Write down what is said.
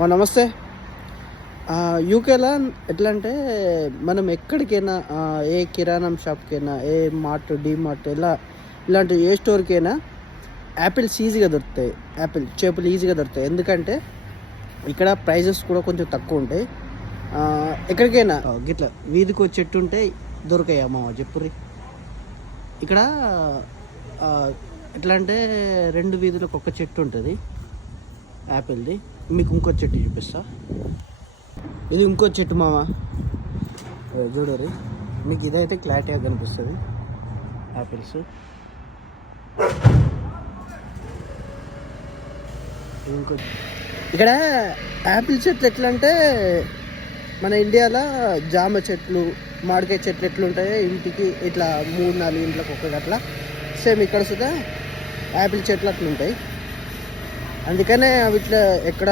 నమస్తే. యూకేలో ఎట్లా అంటే మనం ఎక్కడికైనా ఏ కిరాణం షాప్‌కైనా, ఏ మార్ట్, డీమార్ట్ ఇలాంటి ఏ స్టోర్‌కైనా యాపిల్స్ ఈజీగా దొరుకుతాయి. చేపలు ఈజీగా దొరుకుతాయి. ఎందుకంటే ఇక్కడ ప్రైజెస్ కూడా కొంచెం తక్కువ ఉంటాయి. ఎక్కడికైనా గిట్లా వీధికో చెట్టు ఉంటే దొరకాయా మామ చెప్పుర్రి. ఇక్కడ ఎట్లా అంటే 2 వీధులకు ఒక చెట్టు ఉంటుంది యాపిల్ది. మీకు ఇంకో చెట్టు చూపిస్తా. ఇది ఇంకో చెట్టు మామ, చూడరి. మీకు ఇదైతే క్లారిటీగా కనిపిస్తుంది యాపిల్స్. ఇంకో ఇక్కడ యాపిల్ చెట్లు ఎట్లా అంటే మన ఇండియాలో జామ చెట్లు, మామిడికాయ చెట్లు ఎట్లుంటాయో ఇంటికి ఇట్లా 3-4 ఇంట్లకు ఒకటి అట్లా సేమ్ ఇక్కడ సుధా యాపిల్ చెట్లు అట్లుంటాయి. అందుకనే అవి ఇట్లా ఎక్కడ